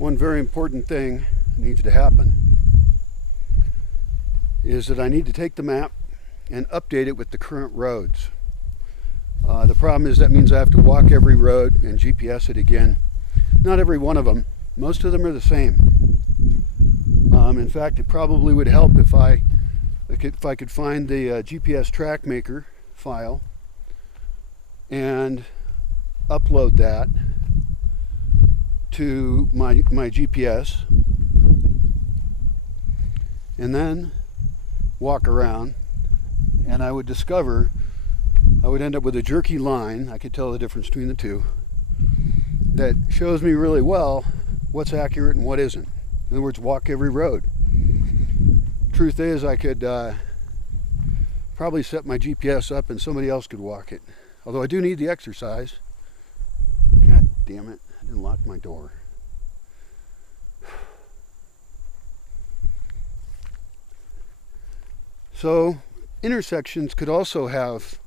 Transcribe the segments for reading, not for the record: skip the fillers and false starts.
One very important thing that needs to happen is that I need to take the map and update it with the current roads. The problem is that means I have to walk every road and GPS it again. Not every one of them. Most of them are the same. In fact, it probably would help if I could find the GPS track maker file and upload that to my GPS, and then walk around, and I would end up with a jerky line. I could tell the difference between the two, that shows me really well what's accurate and what isn't. In other words, walk every road. Truth is, I could probably set my GPS up and somebody else could walk it. Although I do need the exercise. God damn it, I didn't lock my door. So, intersections could also have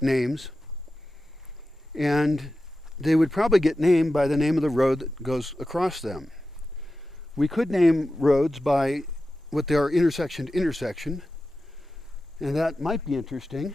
names, and they would probably get named by the name of the road that goes across them. We could name roads by what they are, intersection to intersection, and that might be interesting.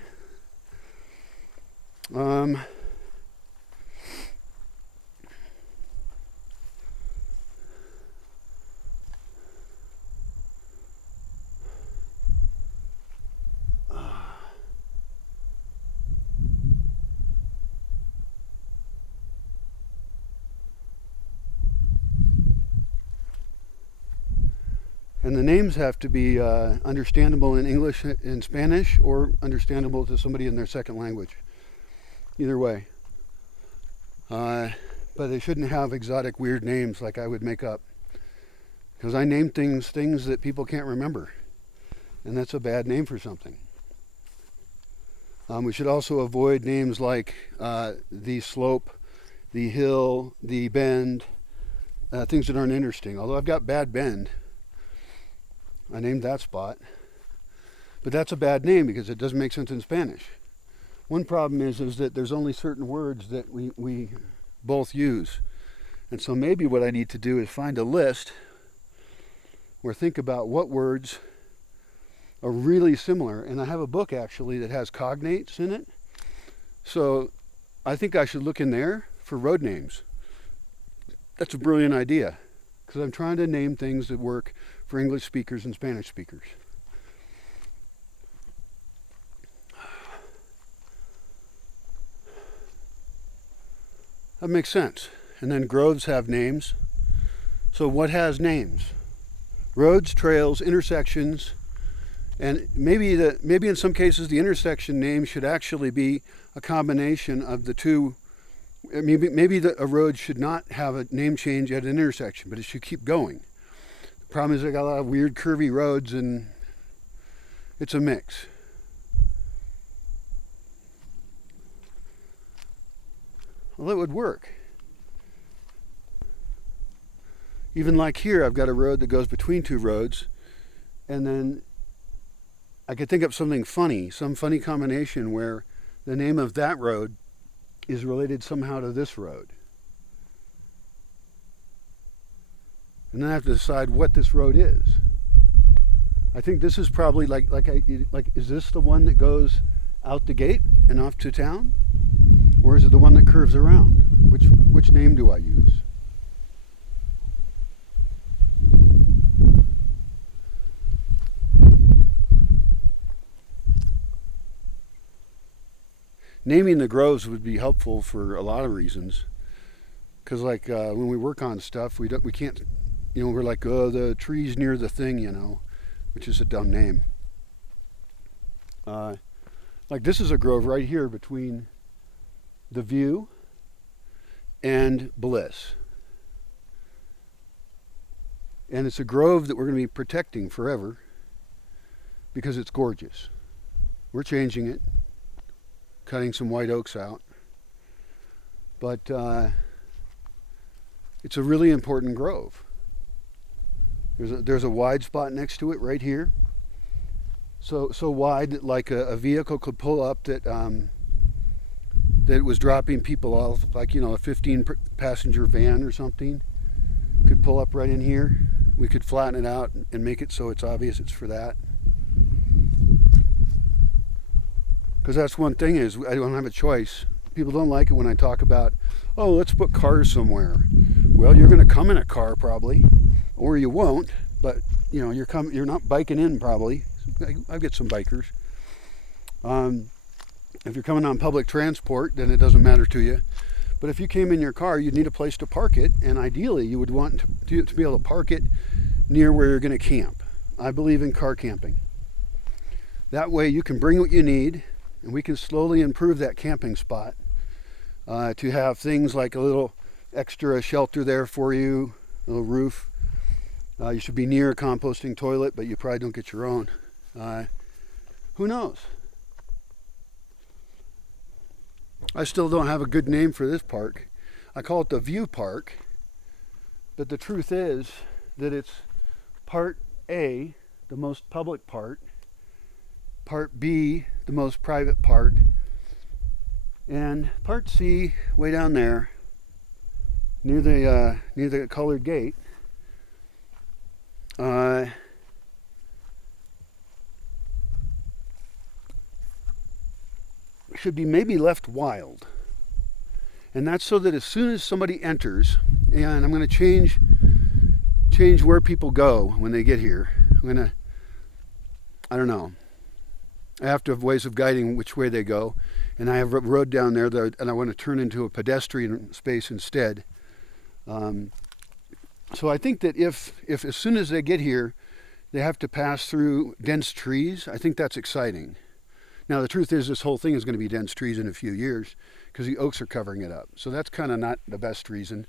And the names have to be understandable in English and Spanish, or understandable to somebody in their second language. Either way. But they shouldn't have exotic, weird names like I would make up. Because I name things that people can't remember. And that's a bad name for something. We should also avoid names like the slope, the hill, the bend, things that aren't interesting. Although I've got Bad Bend. I named that spot. But that's a bad name because it doesn't make sense in Spanish. One problem is that there's only certain words that we both use. And so maybe what I need to do is find a list or think about what words are really similar. And I have a book actually that has cognates in it. So I think I should look in there for road names. That's a brilliant idea, because I'm trying to name things that work for English speakers and Spanish speakers. That makes sense. And then groves have names. So what has names? Roads, trails, intersections, and maybe in some cases the intersection name should actually be a combination of the two. Maybe a road should not have a name change at an intersection, but it should keep going. The problem is I got a lot of weird curvy roads and it's a mix. Well, it would work. Even like here, I've got a road that goes between two roads, and then I could think up something funny, some funny combination where the name of that road is related somehow to this road. And then I have to decide what this road is. I think this is probably like is this the one that goes out the gate and off to town? Or is it the one that curves around? Which name do I use? Naming the groves would be helpful for a lot of reasons. Because when we work on stuff, we can't, we're like, oh, the trees near the thing, which is a dumb name. Like this is a grove right here between the View and Bliss. And it's a grove that we're going to be protecting forever because it's gorgeous. We're changing it, cutting some white oaks out. But it's a really important grove. There's a wide spot next to it right here. So wide that like a vehicle could pull up that was dropping people off, like a 15 passenger van or something. Could pull up right in here. We could flatten it out and make it so it's obvious it's for that. Because that's one thing is I don't have a choice. People don't like it when I talk about, oh, let's put cars somewhere. Well, you're going to come in a car probably, or you won't. But you know, you're not biking in probably. I get some bikers. If you're coming on public transport, then it doesn't matter to you. But if you came in your car, you'd need a place to park it, and ideally you would want to be able to park it near where you're going to camp. I believe in car camping. That way you can bring what you need, and we can slowly improve that camping spot to have things like a little extra shelter there for you, a little roof. You should be near a composting toilet, but you probably don't get your own. Who knows? I still don't have a good name for this park. I call it the View Park, but the truth is that it's Part A, the most public part, Part B, the most private part, and Part C, way down there, near the colored gate, should be maybe left wild. And that's so that as soon as somebody enters, and I'm going to change where people go when they get here. I don't know. I have to have ways of guiding which way they go. And I have a road down there that, and I want to turn into a pedestrian space instead. So I think that if as soon as they get here, they have to pass through dense trees, I think that's exciting. Now, the truth is this whole thing is going to be dense trees in a few years because the oaks are covering it up. So that's kind of not the best reason.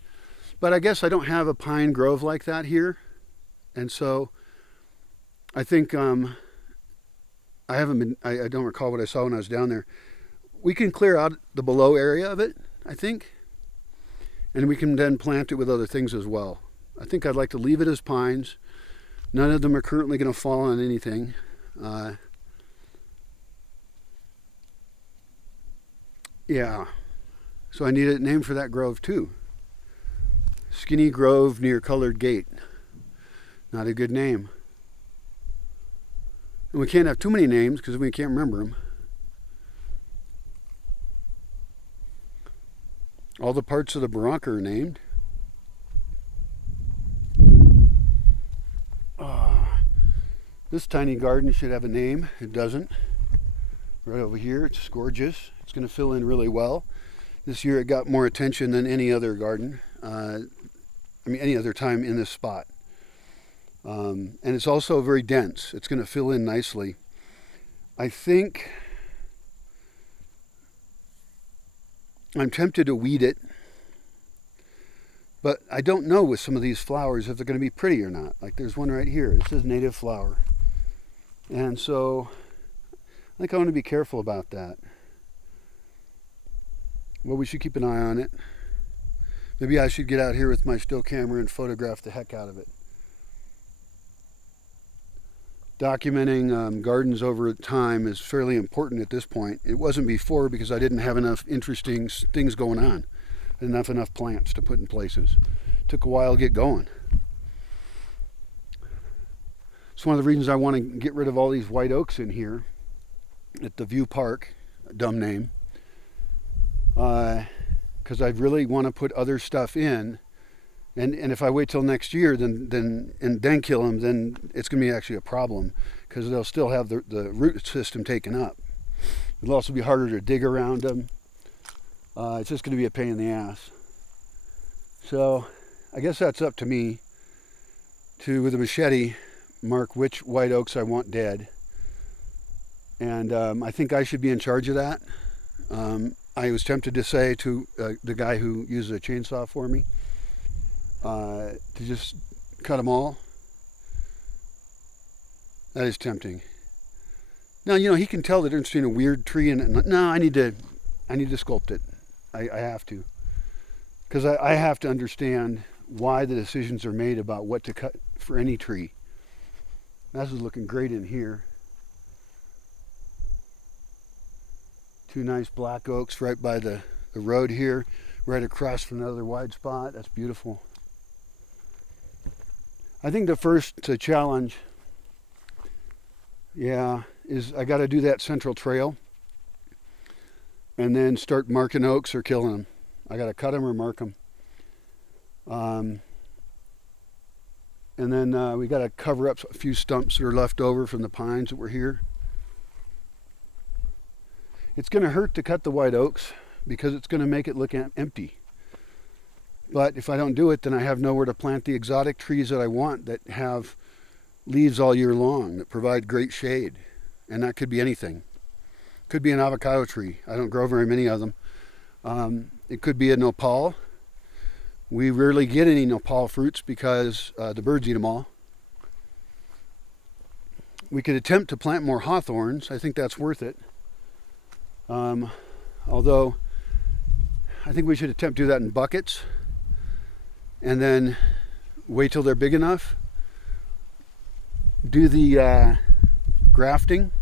But I guess I don't have a pine grove like that here. And so I think I don't recall what I saw when I was down there. We can clear out the below area of it, I think. And we can then plant it with other things as well. I think I'd like to leave it as pines. None of them are currently going to fall on anything. Yeah, so I need a name for that grove too. Skinny Grove near Colored Gate. Not a good name. And we can't have too many names because we can't remember them. All the parts of the Bronco are named. This tiny garden should have a name. It doesn't. Right over here, it's gorgeous. It's going to fill in really well. This year it got more attention than any other garden. Any other time in this spot. And it's also very dense. It's going to fill in nicely. I think I'm tempted to weed it. But I don't know with some of these flowers if they're going to be pretty or not. Like there's one right here. It says native flower. And so I think I want to be careful about that. Well, we should keep an eye on it. Maybe I should get out here with my still camera and photograph the heck out of it. Documenting gardens over time is fairly important at this point. It wasn't before because I didn't have enough interesting things going on. Enough plants to put in places. Took a while to get going. It's one of the reasons I want to get rid of all these white oaks in here at the View Park, a dumb name, because I really want to put other stuff in, and if I wait till next year then kill them, then it's going to be actually a problem because they'll still have the root system taken up. It'll also be harder to dig around them. It's just going to be a pain in the ass. So I guess that's up to me to, with a machete, mark which white oaks I want dead. And I think I should be in charge of that. I was tempted to say to the guy who uses a chainsaw for me to just cut them all. That is tempting. Now, you know, he can tell the difference between a weird tree and... No, I need to sculpt it. I have to. Because I have to understand why the decisions are made about what to cut for any tree. This is looking great in here. Two nice black oaks right by the road here, right across from another wide spot. That's beautiful. I think the first challenge, is I got to do that central trail and then start marking oaks or killing them. I got to cut them or mark them. And then we got to cover up a few stumps that are left over from the pines that were here. It's going to hurt to cut the white oaks because it's going to make it look empty. But if I don't do it, then I have nowhere to plant the exotic trees that I want that have leaves all year long, that provide great shade. And that could be anything. Could be an avocado tree. I don't grow very many of them. It could be a nopal. We rarely get any nopal fruits because the birds eat them all. We could attempt to plant more hawthorns. I think that's worth it. Although I think we should attempt to do that in buckets and then wait till they're big enough. Do the grafting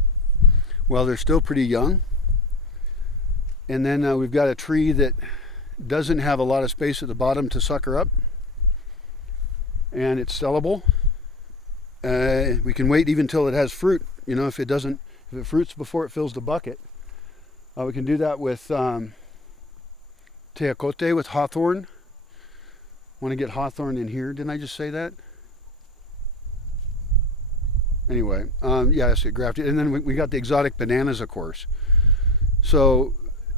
while they're still pretty young. And then we've got a tree that doesn't have a lot of space at the bottom to sucker up. And it's sellable. We can wait even till it has fruit. You know, if it fruits before it fills the bucket. We can do that with teacote, with hawthorn. Want to get hawthorn in here. Didn't I just say that? Anyway, yes, it grafted. And then we got the exotic bananas, of course. So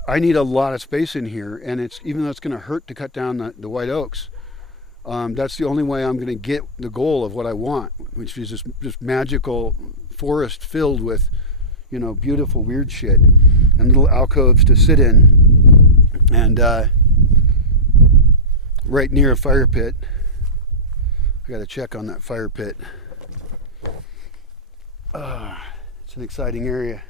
I need a lot of space in here, and even though it's going to hurt to cut down the white oaks, that's the only way I'm going to get the goal of what I want, which is this magical forest filled with, you know, beautiful weird shit and little alcoves to sit in, and right near a fire pit. I got to check on that fire pit. It's an exciting area.